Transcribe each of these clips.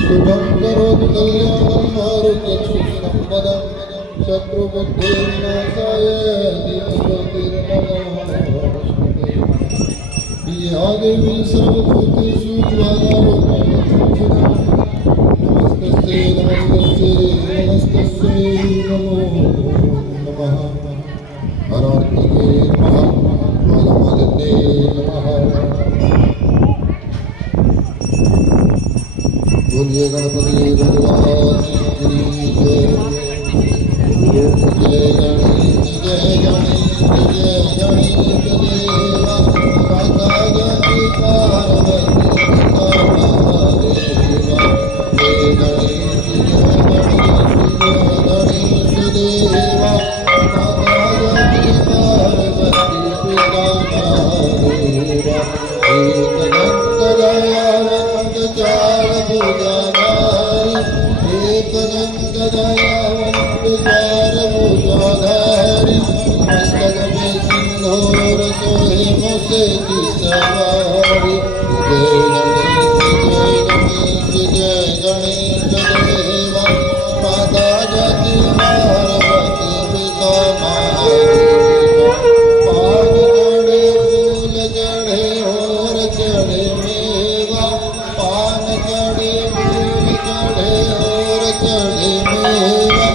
शुभं करोति कल्याणं आरोग्यसुसम्पदं शत्रुबुद्धिर्नाशाय दीपज्योतिर्नमोऽस्तुते। या देवी सर्वभूतेषु ज्वालारूपेण नमस्तस्यै नमस्तस्यै नमस्तस्यै नमो नमः। हरार्तिके नमः ज्वालामालिन्ये नमः। बोलिए गणपति भगवान की जय। जय गणेश जय गणेश जय गणेश देवा माता जय पार्वती पिता महादेवा। जय गणेश जय गणेश देवा माता जय पार्वती पिता महादेवा। एकदंत दयावंत चार भुजाधारी एकदंत दयावंत चार भुजाधारी मस्तक में सिंदूर सोहे मुझसे की सवारी। जय गणेश जय गणेश देवा माता जय पार्वती पिता महादेवा। पान चढ़े फूल चढ़े और चढ़े मेवा पान चढ़े फूल चढ़े और चढ़े मेवा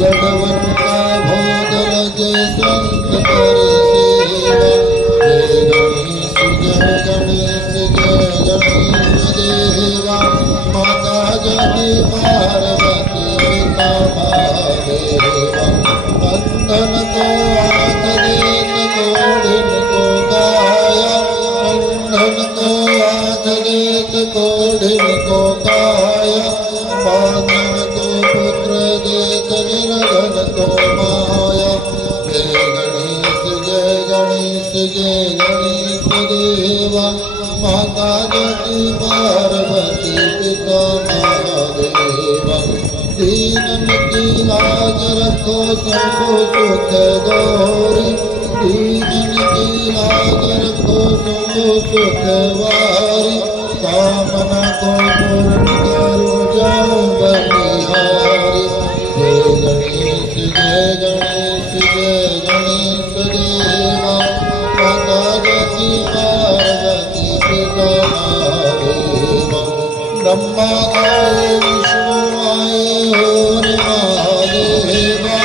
लडवन का भोग लगे संत करे सेवा। जय गणेश जय गणेश देवा माता जय पार्वती पिता महादेवा। बंधन को हाथ देत कोढ़िन को काया बंधन को हाथ देत कोढ़िन को काया मानव को पुत्र देत निर्धन को माया। जय गणेश देवा माता जय पार्वती पिता महादेवा। दीनन की लाज रखो सबको सुख गौरी दीनन की लाज रखो सबको सुख वारी। कामना को पूर्ण करो जाओ बलिहारी। जय गणेश देवा माता जय पार्वती पिता महादेवा। ब्रह्मा आए विष्णु आए और महादेवा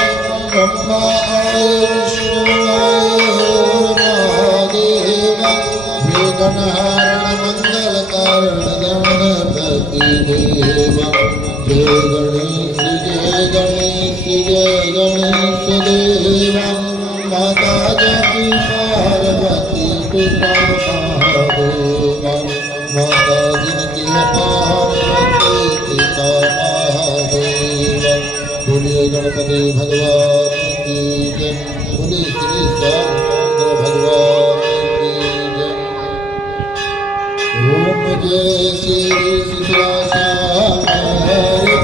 ब्रह्मा आए विष्णु आए और महादेवा। विघ्नहरण मंगल कारण गणपति देवा। जय गणेश देवा माता जय पार्वती पिता महादेवा। माता जिनकी पार्वती पिता महादेवा। बोलिए गणपति भगवान की जय। बोलिए श्री श्यामचंद्र भगवान की जय। ओम जय श्री शीतला श्याम हरे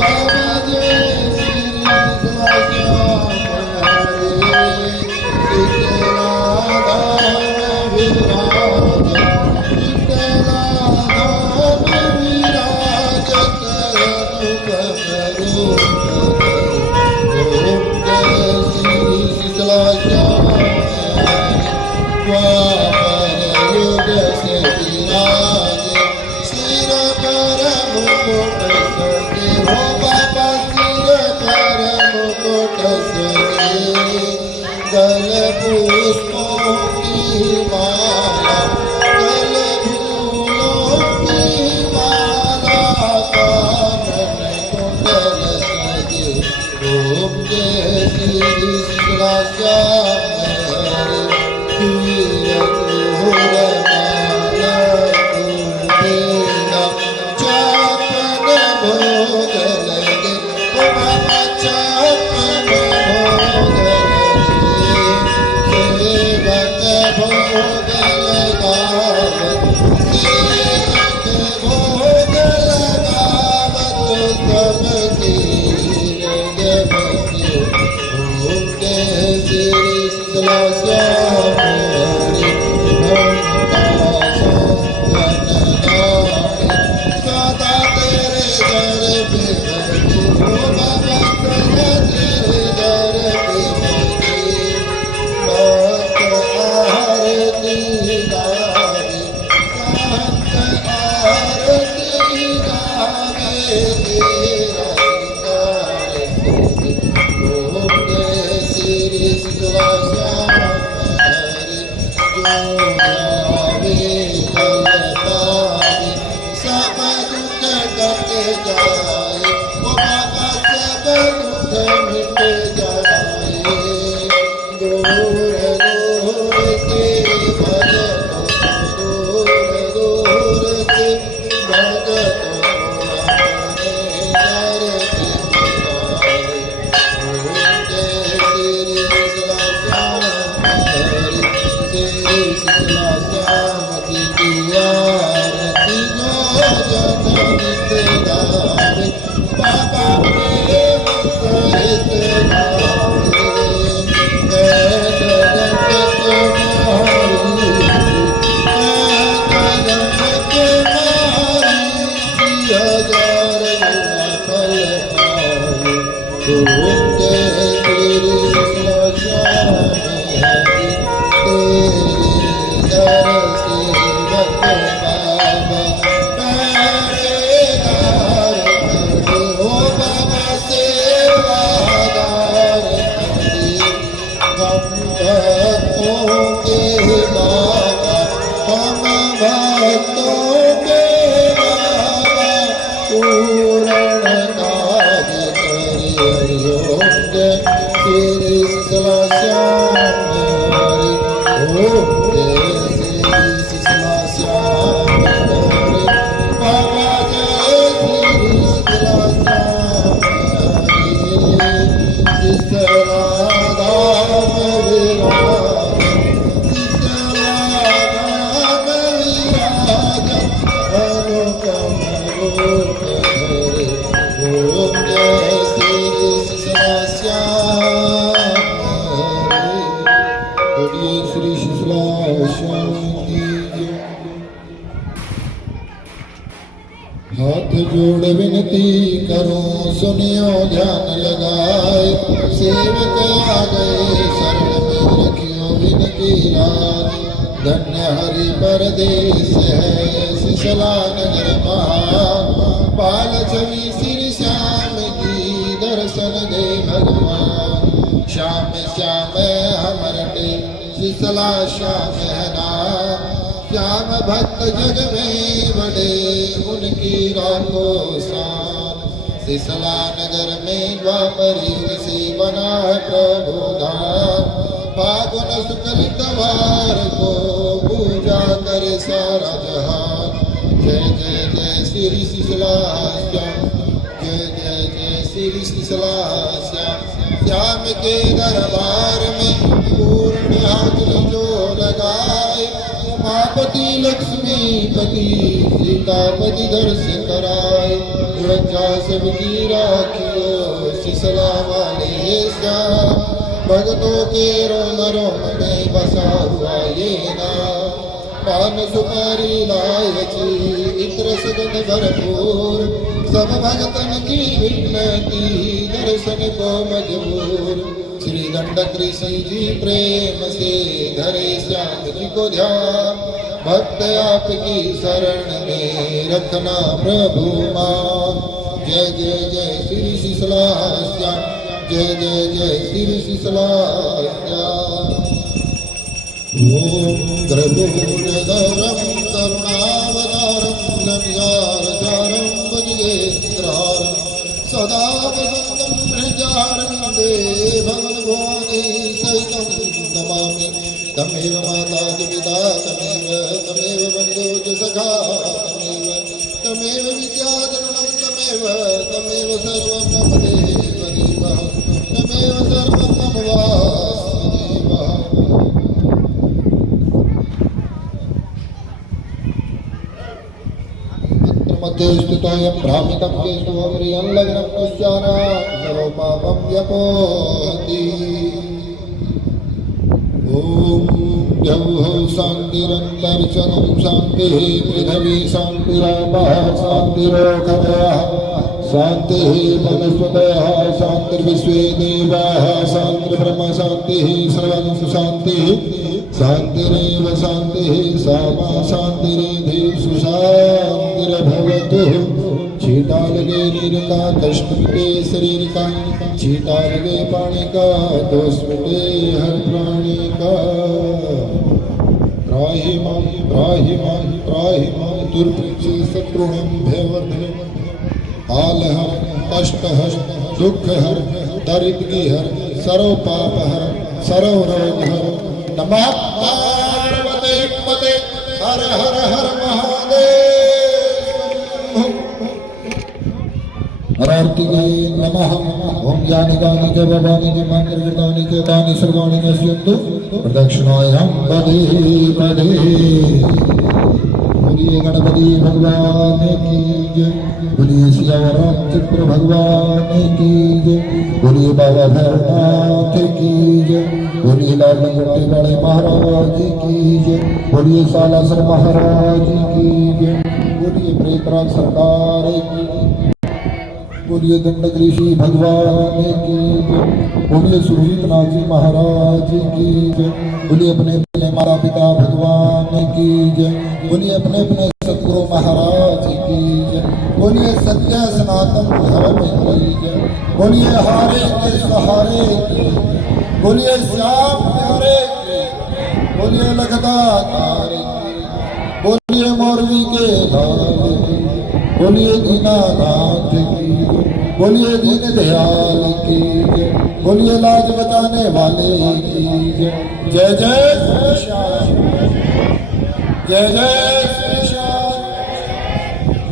बाबा जय श्री शीतला श्याम हरे। शीतला धाम विराज शीतला धाम विराजत अनुपम रूप। ओम जय श्री शीतला श्याम द्वापर युग से विराजे सिर पर मुकुट सजे हो बाबा सिर आरती जो जन नित गावे बाबा प्रेम सहित गावे हाथ जोड़ विनती करूं सुनियो ध्यान लगाए सेवक आ गए शरण में रखियो विनती राज धन्य हरि परदेश है सिसला नगर महान बाल छवि श्री श्याम की दर्शन दे भगवान श्याम श्याम हमर दे सिसला श्याम है नाम श्याम भक्त जग में बड़े उनकी राखो शान सिसला नगर में द्वापर युग से बना है प्रभु धाम फागुन शुक्ल तवार को पूजा करे सारा जहान जय जय जय श्री सिसला श्याम जय जय जय श्री सिसला श्याम श्याम के दरबार में पूर्ण हाजिर जो लगाए उमापति लक्ष्मीपति सीतापति दर्श कराए रक्षा सबकी राखियो सिसला वाले श्याम भक्तों के रोम रोम में बसा हुआ ये नाम पान सुपारी लायची इत्र सुगंध भरपूर सब भक्तन की विनती दर्शन को मजबूर श्री दंडक ऋषि जी प्रेम से धरे श्याम जी को ध्यान भक्त आपकी शरण में रखना प्रभु मान जय जय जय श्री सिसला श्याम जय जय जय श्री सिसला श्याम ओम द्रविणधरम करुणावतारम नम्यारचारम भजगेन्द्रारम सदा वसंतम हृदयारविंदे भगवन् भवानी सहितं नमामि तमेव माता च पिता तमेव बन्धो च सखा तमेव विद्याधरणं तमेव सर्वं मम देवदेवः तमेव सर्वं मम वासुदेवः मध्ये स्थितोऽयं भ्रामितं केशवम्रियं लग्नं पश्याना सर्वपापं व्यपोति ॐ द्यौः शान्तिरन्तरिक्षं शान्तिः पृथिवी शान्तिरापः शान्तिरोषधयः शान्तिः वनस्पतयः शान्तिर्विश्वे देवाः शान्तिर्ब्रह्म शान्तिः सर्वं शान्तिः शान्तिरेव शान्तिः सा मा शान्तिरेधि सुशान्तिर्भवतु चीता लगे नीर का कष्ट मिटे शरीर का चीता लगे पानी का दोष मिटे हर प्राणी का त्राहि मां दुर्भिक्ष शत्रुणं भयवर्धने आलहर कष्टहर दुःखहर दरिद्रीहर सर्व पापहर सर्व रोगहर नमः पार्वते पते हर हर हर महादेव हरार्ति नमः ओम यानि गानि च भवानि च मन्त्रकृतानि च तानि सर्वाणि नश्यन्तु प्रदक्षिणायां पदे पदे बोलिए गणपति भगवान की जय, बोलिए सियावर रामचंद्र भगवान की जय, बोलिए बाबा भैरवनाथ की जय, बोलिए लाल लंगोटे वाले महाराज की जय, बोलिए सालासर महाराज की जय, बोलिए प्रेतराज सरकार की, बोलिए दंडक ऋषि भगवान की जय, बोलिए सुरजीत नाथ जी महाराज की जय, बोलिए अपने अपने माता पिता भगवान की जय, बोलिए अपने अपने सतगुरु महाराज की जय, बोलिए सत्य सनातन धर्म की जय, बोलिए हारे के सहारे की, बोलिए श्याम प्यारे की, बोलिए लखदातार की, बोलिए मोरवी के लाल की, बोलिए दीनानाथ की, बोलिए दीन दयाल की जय, बोलिए लाज बचाने वाले की जय, जय जय श्री श्याम, जय जय श्री श्याम,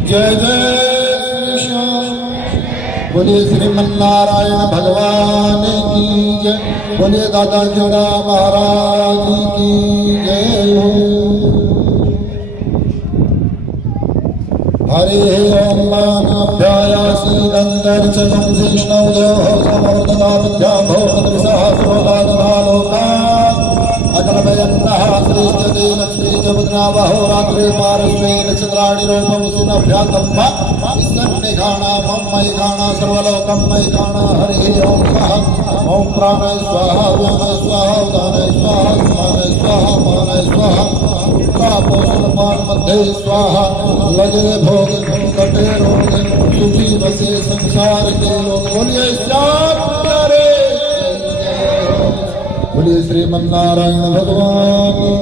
जय जय श्री श्याम, बोलिए श्रीमन्नारायण भगवान की जय, बोलिए दादा जोड़ा महाराज की जय हो। हरे ओम मानाभ्यायासीदन्तर्चकं विष्णुदेवः समवर्तनाभ्यां भोगदृशः अकलभयन्नः श्रीश्चते लक्ष्मी च पुत्रावहोरात्रे पारस्वे नक्षत्राणि रूपमुसिनभ्यातं वा ईश्वरनिघाणा मम मयिघाणा सर्वलोकं मयिघाणा हरिः ओं स्वाहा ओं प्राणाय स्वाहा व्यानाय स्वाहा उदानाय स्वाहा समानाय स्वाहा मानाय स्वाहा पोषण मध्ये स्वाहा लगे भोग कटे रोग सुखी बसे संसार के लोग बोलिए श्याम प्यारे, बोलिए श्रीमन्नारायण भगवान की